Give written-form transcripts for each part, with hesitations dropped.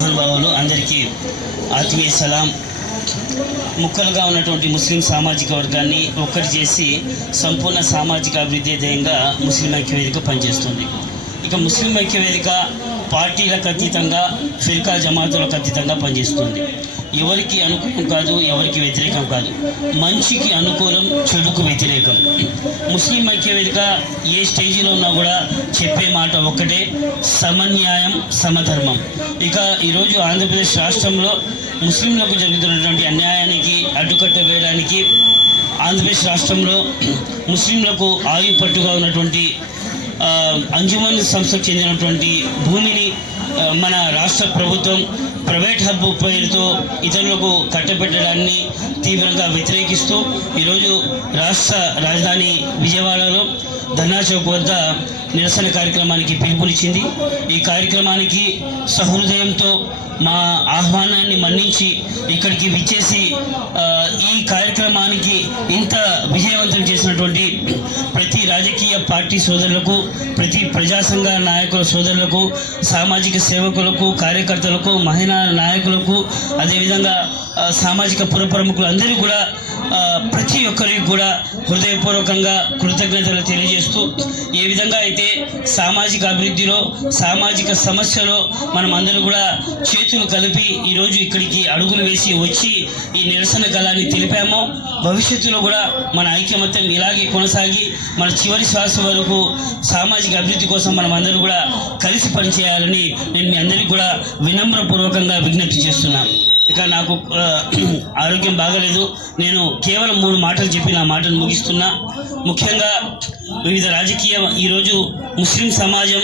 భావాలు అందరికీ ఆత్మీయ సలాం. ముక్కలుగా ఉన్నటువంటి ముస్లిం సామాజిక వర్గాన్ని ఒక్కటి చేసి సంపూర్ణ సామాజిక అభివృద్ధి ధ్యేయంగా ముస్లిం ఐక్యవేదిక పనిచేస్తుంది. ఇక ముస్లిం ఐక్యవేదిక పార్టీలకు అతీతంగా ఫిర్కా జమాతులకు అతీతంగా పనిచేస్తుంది. ఎవరికి అనుకూలం కాదు, ఎవరికి వ్యతిరేకం కాదు, మంచికి అనుకూలం, చెడుకు వ్యతిరేకం. ముస్లిం ఐక్యవేదిక ఏ స్టేజీలో ఉన్నా కూడా చెప్పే మాట ఒక్కటే, సమన్యాయం సమధర్మం. ఇక ఈరోజు ఆంధ్రప్రదేశ్ రాష్ట్రంలో ముస్లింలకు జరుగుతున్నటువంటి అన్యాయానికి అడ్డుకట్ట వేయడానికి ఆంధ్రప్రదేశ్ రాష్ట్రంలో ముస్లింలకు ఆయుపట్టుగా ఉన్నటువంటి అంజుమన్ సంస్థకు చెందినటువంటి భూమిని మన రాష్ట్ర ప్రభుత్వం ప్రైవేట్ హబ్ పేరుతో ఇతరులకు కట్టబెట్టడాన్ని తీవ్రంగా వ్యతిరేకిస్తూ ఈరోజు రాష్ట్ర రాజధాని విజయవాడలో ధర్నా చౌక్ వద్ద నిరసన కార్యక్రమానికి పిలుపునిచ్చింది. ఈ కార్యక్రమానికి సహృదయంతో మా ఆహ్వానాన్ని మన్నించి ఇక్కడికి విచ్చేసి ఈ కార్యక్రమానికి ఇంత విజయవంతం చేసినటువంటి ప్రతి రాజకీయ పార్టీ సోదరులకు, ప్రతి ప్రజా సంఘ నాయకుల సోదరులకు, సామాజిక సేవకులకు, కార్యకర్తలకు, మహిళా నాయకులకు, అదేవిధంగా సామాజిక పురప్రముఖులు అందరూ కూడా ప్రతి ఒక్కరికి కూడా హృదయపూర్వకంగా కృతజ్ఞతలు తెలియజేస్తూ, ఏ విధంగా అయితే సామాజిక అభివృద్ధిలో, సామాజిక సమస్యలో మనం అందరూ కూడా చేతులు కలిపి ఈరోజు ఇక్కడికి అడుగులు వేసి వచ్చి ఈ నిరసన గళాన్ని తెలిపామో, భవిష్యత్తులో కూడా మన ఐకమత్యం ఇలాగే కొనసాగి మన చివరి శ్వాస వరకు సామాజిక అభివృద్ధి కోసం మనం అందరూ కూడా కలిసి పనిచేయాలని నేను మీ అందరికీ కూడా వినమ్రపూర్వకంగా విజ్ఞప్తి చేస్తున్నాను. ఇక నాకు ఆరోగ్యం బాగలేదు, నేను కేవలం 3 మాటలు చెప్పి నా మాటను ముగిస్తున్నా. ముఖ్యంగా వివిధ రాజకీయ ఈరోజు ముస్లిం సమాజం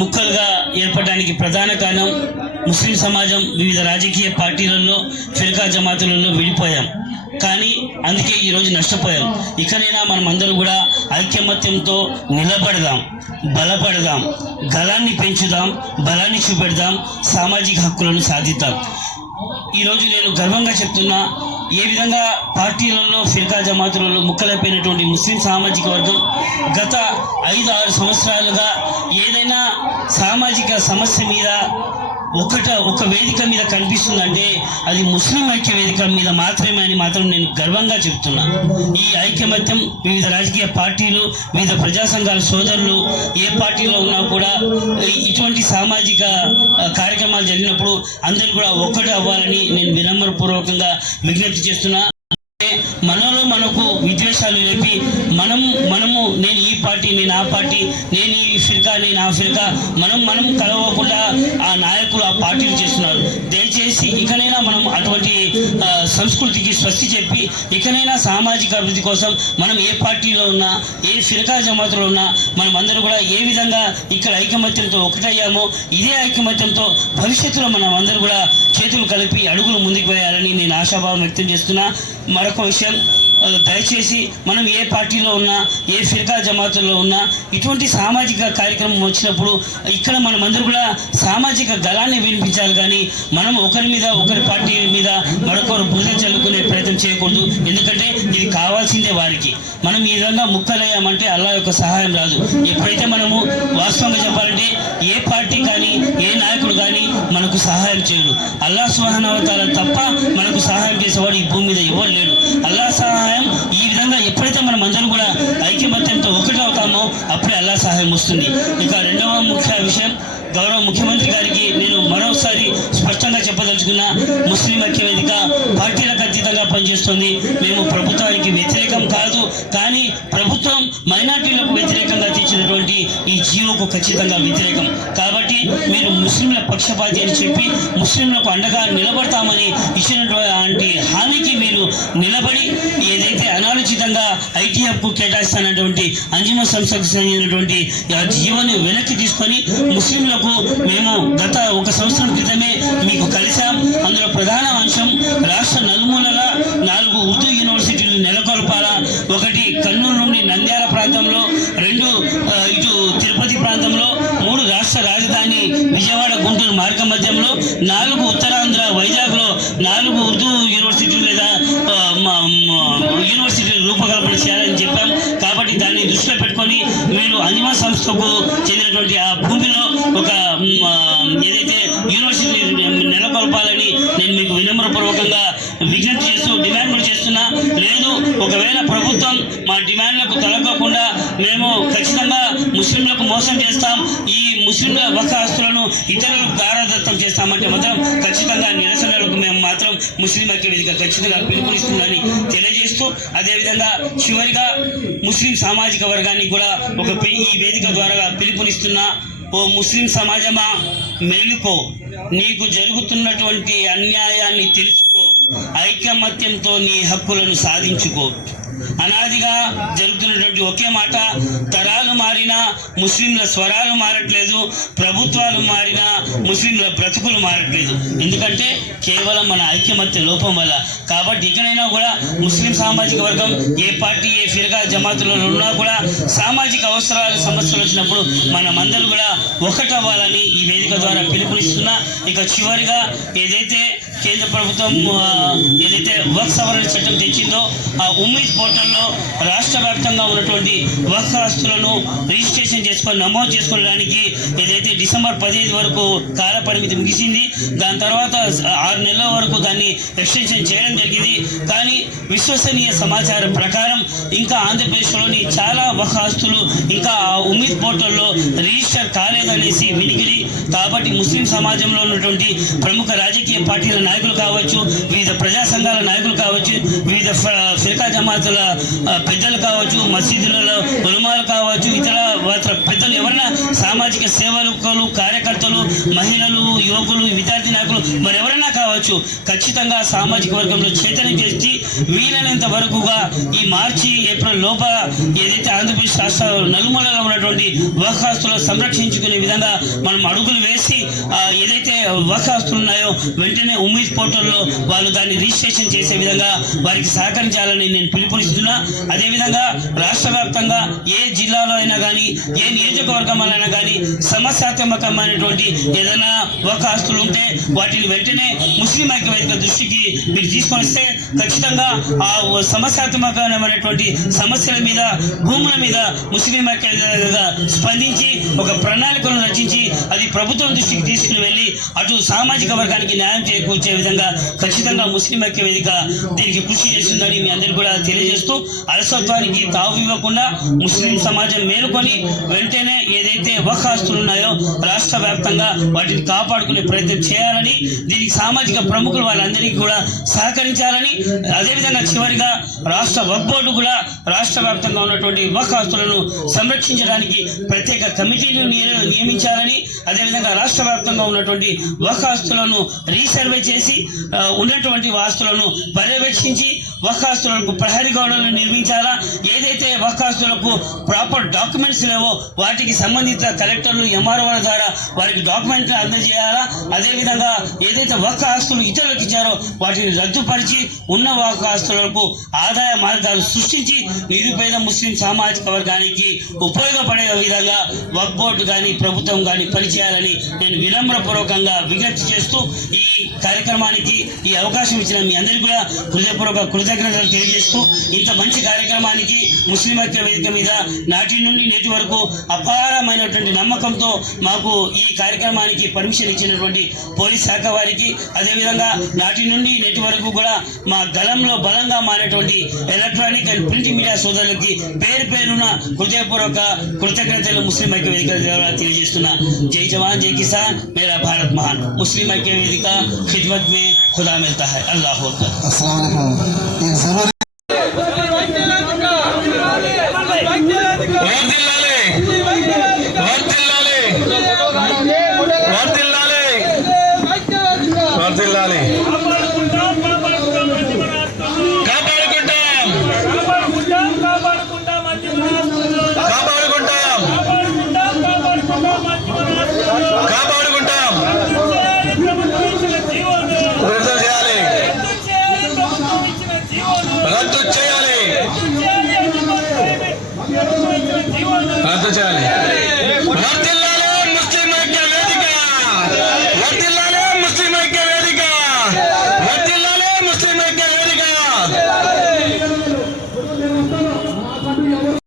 ముక్కలుగా ఏర్పడడానికి ప్రధాన కారణం ముస్లిం సమాజం వివిధ రాజకీయ పార్టీలలో, ఫిర్కా జమాతులలో విడిపోయాం. కానీ అందుకే ఈరోజు నష్టపోయాం. ఇకనైనా మనం అందరూ కూడా ఐకమత్యంతో నిలబడదాం, బలపడదాం, గళాన్ని పెంచుదాం, బలాన్ని చూపెడదాం, సామాజిక హక్కులను సాధిద్దాం. ఈరోజు నేను గర్వంగా చెప్తున్నా, ఏ విధంగా పార్టీలలో, ఫిర్కా జమాతులలో ముక్కలైపోయినటువంటి ముస్లిం సామాజిక వర్గం గత 5-6 సంవత్సరాలుగా ఏదైనా సామాజిక సమస్య మీద ఒక వేదిక మీద కనిపిస్తుందంటే అది ముస్లిం ఐక్య వేదిక మీద మాత్రమే అని మాత్రం నేను గర్వంగా చెప్తున్నా. ఈ ఐకమత్యం వివిధ రాజకీయ పార్టీలు, వివిధ ప్రజా సంఘాల సోదరులు ఏ పార్టీలో ఉన్నా కూడా ఇటువంటి సామాజిక కార్యక్రమాలు జరిగినప్పుడు అందరూ కూడా ఒక్కటి అవ్వాలని నేను వినమ్రపూర్వకంగా విజ్ఞప్తి చేస్తున్నా. మనలో మనకు విద్వేషాలు లేపి మనము నేను ఈ పార్టీ, నేను ఆ పార్టీ, నేను ఈ ఫిర్కా, నేను ఆ ఫిర్కా, మనం కలవకుండా ఆ నాయకులు ఆ పార్టీలు చేస్తున్నారు. దయచేసి ఇకనైనా మనం అటువంటి సంస్కృతికి స్వస్తి చెప్పి ఇకనైనా సామాజిక అభివృద్ధి కోసం మనం ఏ పార్టీలో ఉన్నా, ఏ ఫిర్కా జమాతులో ఉన్నా మనం అందరూ కూడా ఏ విధంగా ఇక్కడ ఐకమత్యంతో ఒకటయ్యామో ఇదే ఐకమత్యంతో భవిష్యత్తులో మనం అందరూ కూడా చేతులు కలిపి అడుగులు ముందుకు వేయాలని నేను ఆశాభావం వ్యక్తం చేస్తున్నా. మరొక విషయం, దయచేసి మనం ఏ పార్టీలో ఉన్నా, ఏ ఫిర్కా జమాతుల్లో ఉన్నా ఇటువంటి సామాజిక కార్యక్రమం వచ్చినప్పుడు ఇక్కడ మనమందరూ కూడా సామాజిక గళాన్ని వినిపించాలి. కానీ మనం ఒకరి మీద, ఒకరి పార్టీ మీద మరొకరు బురద చల్లుకునే ప్రయత్నం చేయకూడదు. ఎందుకంటే ఇది కావాల్సిందే వారికి. మనం ఈ విధంగా ముక్కలయ్యామంటే అల్లా యొక్క సహాయం రాదు. ఎప్పుడైతే మనము వాస్తవంగా చెప్పాలంటే ఏ పార్టీ కానీ, ఏ నాయకుడు కానీ మనకు సహాయం చేయడు. అల్లాహ్ సుబ్హానహు వ తఆలా తప్ప మనకు సహాయం చేసేవాడు ఈ భూమి మీద ఎవరు లేడు. అల్లాహ్ సహాయం ఈ విధంగా ఎప్పుడైతే మనం అందరూ కూడా ఐకమత్యంతో ఒకటి అవుతామో అప్పుడే అల్లాహ్ సహాయం వస్తుంది. ఇక రెండవ ముఖ్య విషయం, గౌరవ ముఖ్యమంత్రి గారికి నేను మరోసారి స్పష్టంగా చెప్పదలుచుకున్నా, ముస్లిం ఐక్యవేదిక పార్టీలకు అతీతంగా పనిచేస్తుంది. మేము ప్రభుత్వానికి వ్యతిరేకం కాదు, కానీ ప్రభుత్వం మైనార్టీలకు వ్యతిరేకంగా తెచ్చినటువంటి ఈ జీవోకు ఖచ్చితంగా వ్యతిరేకం. కాబట్టి మీరు ముస్లింల పక్షపాతి అని చెప్పి ముస్లింలకు అండగా నిలబడతామని ఇచ్చినటువంటి హామీకి మీరు నిలబడి ఏదైతే అనాలోచితంగా ఐటీ హబ్కు కేటాయిస్తున్నటువంటి అంజుమన్ సంస్థకు చెందినటువంటి ఆ జీవోని వెనక్కి తీసుకొని ముస్లింలకు మేము గత 1 సంవత్సరం క్రితమే మీకు కలిసాం. అందులో ప్రధాన అంశం రాష్ట్ర నలుమూలల 4 ఉర్దూ యూనివర్సిటీలు నెలకొల్పాలా, 1 కర్నూలు నుండి నంద్యాల ప్రాంతంలో, 2 ఇటు తిరుపతి ప్రాంతంలో, 3 రాష్ట్ర రాజధాని విజయవాడ గుంటూరు మార్గ మధ్యంలో, 4 ఉత్తరాంధ్ర వైజాగ్లో 4 ఉర్దూ యూనివర్సిటీలు లేదా యూనివర్సిటీలు రూపకల్పన చేయాలని చెప్పాం. కాబట్టి దాన్ని దృష్టిలో పెట్టుకొని మీరు అంజుమన్ సంస్థకు చెందినటువంటి ఆ భూమిలో ఒక ఏదైతే యూనివర్సిటీ వినమ్రపూర్వకంగా విజ్ఞప్తి చేస్తూ డిమాండ్ కూడా చేస్తున్నా. లేదు, ఒకవేళ ప్రభుత్వం మా డిమాండ్లకు తలకోకుండా మేము ఖచ్చితంగా ముస్లింలకు మోసం చేస్తాం, ఈ ముస్లింల వక్ఫ్ ఆస్తులను ఇతరులకు దారాదత్తం చేస్తామంటే మాత్రం ఖచ్చితంగా నిరసనలకు మేము మాత్రం ముస్లిం ఐక్య వేదిక ఖచ్చితంగా పిలుపునిస్తుందని తెలియజేస్తూ, అదేవిధంగా చివరిగా ముస్లిం సామాజిక వర్గానికి కూడా ఈ వేదిక ద్వారా పిలుపునిస్తున్నా. ఓ ముస్లిం సమాజమా, మేలుకో, నీకు జరుగుతున్నటువంటి అన్యాయాన్ని తెలుసుకో, ఐకమత్యంతో నీ హక్కులను సాధించుకో. అనాదిగా జరుగుతున్నటువంటి ఒకే మాట, తరాలు మారినా ముస్లింల స్వరాలు మారట్లేదు, ప్రభుత్వాలు మారినా ముస్లింల బ్రతుకులు మారట్లేదు. ఎందుకంటే కేవలం మన ఐకమత్య లోపం వల్ల. కాబట్టి ఇకనైనా కూడా ముస్లిం సామాజిక వర్గం ఏ పార్టీ ఏ ఫిర్కా జమాతులలో ఉన్నా కూడా సామాజిక అవసరాలు సమస్యలు వచ్చినప్పుడు మనమందరూ కూడా ఒకటవ్వాలని ఈ వేదిక ద్వారా పిలుపునిస్తున్నా. ఇక చివరిగా ఏదైతే కేంద్ర ప్రభుత్వం ఏదైతే వక్ఫ్ సవరణ చట్టం తెచ్చిందో ఆ ఉమ్మీద్ పోర్టల్లో రాష్ట్ర వ్యాప్తంగా ఉన్నటువంటి వక్ఫ్ ఆస్తులను రిజిస్ట్రేషన్ చేసుకొని నమోదు చేసుకోవడానికి ఏదైతే డిసెంబర్ 15 వరకు కాల పరిమితి ముగిసింది. దాని తర్వాత 6 నెలల వరకు దాన్ని ఎక్స్టెన్షన్ చేయడం జరిగింది. కానీ విశ్వసనీయ సమాచారం ప్రకారం ఇంకా ఆంధ్రప్రదేశ్లోని చాలా వక్ఫ్ ఆస్తులు ఇంకా ఉమ్మీద్ పోర్టల్లో రిజిస్టర్ కాలేదనేసి వినికిడి. కాబట్టి ముస్లిం సమాజంలో ఉన్నటువంటి ప్రముఖ రాజకీయ పార్టీల నాయకులు కావచ్చు, వివిధ ప్రజా సంఘాల నాయకులు కావచ్చు, వివిధ ఫిర్కా జమాతుల పెద్దలు కావచ్చు, మసీదులలో ఉలమాలు కావచ్చు, ఇతర పెద్దలు ఎవరైనా సామాజిక సేవకులు, కార్యకర్తలు, మహిళలు, యువకులు, విద్యార్థి నాయకులు మరెవరైనా కావచ్చు, ఖచ్చితంగా సామాజిక వర్గంలో చైతన్యం చేసి వీలైనంత వరకుగా ఈ మార్చి ఏప్రిల్ లోపల ఏదైతే ఆంధ్రప్రదేశ్ రాష్ట్ర నలుమూలలో ఉన్నటువంటి వక్ఫ్ ఆస్తులను సంరక్షించుకునే విధంగా మనం అడుగులు వేసి ఏదైతే వక్ఫ్ ఆస్తులు ఉన్నాయో వెంటనే ఉమ్మీద్ పోర్టల్లో వాళ్ళు దాన్ని రిజిస్ట్రేషన్ చేసే విధంగా వారికి సహకరించాలని నేను పిలుపునిస్తున్నా. అదేవిధంగా రాష్ట్ర వ్యాప్తంగా ఏ జిల్లాలో అయినా కానీ ఏ నియోజకవర్గంలో అయినా కానీ సమస్యాత్మకమైనటువంటి ఏదైనా వక్ఫ్ ఆస్తులు ఉంటే వాటిని వెంటనే ముస్లిం ఐక్య వేదిక దృష్టికి మీరు తీసుకొని వస్తే ఖచ్చితంగా ఆ సమస్యాత్మకమైనటువంటి సమస్యల మీద, భూముల మీద ముస్లిం ఐక్య వేదిక స్పందించి ఒక ప్రణాళికను రచించి అది ప్రభుత్వం దృష్టికి తీసుకుని వెళ్ళి అటు సామాజిక వర్గానికి న్యాయం చేకూర్చే విధంగా ఖచ్చితంగా ముస్లిం ఐక్య వేదిక దీనికి కృషి చేస్తుందని మీ అందరికీ కూడా తెలియజేస్తూ, అలసత్వానికి తావు ఇవ్వకుండా ముస్లిం సమాజం మేలుకొని వెంటనే ఏదైతే వక్ఫ్ ఆస్తులు ఉన్నాయో రాష్ట్ర వ్యాప్తంగా వాటిని కాపాడుకునే ప్రయత్నం చేయాలని, దీనికి సామాజిక ప్రముఖులు వాళ్ళందరికీ కూడా సహకరించాలని, అదేవిధంగా చివరిగా రాష్ట్ర వక్ఫ్ బోర్డు కూడా రాష్ట్ర వ్యాప్తంగా ఉన్నటువంటి వక్ఫ్ ఆస్తులను సంరక్షించడానికి ప్రత్యేక కమిటీని నియమించాలని, అదేవిధంగా రాష్ట్ర వ్యాప్తంగా ఉన్నటువంటి వక్ఫ్ ఆస్తులను రీసర్వే చేసి ఉన్నటువంటి ఆస్తులను పర్యవేక్షించి వక్ఫ్ ఆస్తులకు ప్రహరీ గోడలను నిర్మించాలా, ఏదైతే వక్ఫ్ ఆస్తులకు ప్రాపర్ డాక్యుమెంట్స్ లేవో వాటికి సంబంధిత కలెక్టర్లు, ఎంఆర్ఓల ద్వారా వారికి డాక్యుమెంట్లు అందజేయాలా, అదేవిధంగా ఏదైతే వక్ఫ్ ఆస్తులు ఇతరులకు ఇచ్చారో వాటిని రద్దుపరిచి ఉన్న వక్ఫ్ ఆస్తులకు ఆదాయ మార్గాలు సృష్టించి నిరుపేద ముస్లిం సామాజిక వర్గానికి ఉపయోగపడే విధంగా వక్ఫ్ బోర్డు కానీ ప్రభుత్వం కానీ పనిచేయాలని నేను వినమ్రపూర్వకంగా విజ్ఞప్తి చేస్తూ ఈ కార్యక్రమానికి ఈ అవకాశం ఇచ్చిన మీ అందరికీ కూడా హృదయపూర్వక కృతజ్ఞతలు తెలియజేస్తూ, ఇంత మంచి కార్యక్రమానికి ముస్లిం ఐక్య వేదిక మీద నాటి నుండి నేటి వరకు అపారమైనటువంటి నమ్మకంతో మాకు ఈ కార్యక్రమానికి పర్మిషన్ ఇచ్చినటువంటి పోలీస్ శాఖ వారికి, అదేవిధంగా నాటి నుండి నేటి వరకు కూడా మా గళంలో బలంగా మారేటువంటి ఎలక్ట్రానిక్ అండ్ ప్రింట్ మీడియా సోదరులకి పేరు పేరున హృదయపూర్వక కృతజ్ఞతలు ముస్లిం ఐక్య వేదిక ద్వారా తెలియజేస్తున్నా. జై జవాన్ జై కిసాన్, మేరా భారత్ మహాన్. मुस्लिम ऐक्य वेदिका खिदमत में खुदा मिलता है. अल्लाह अकबर.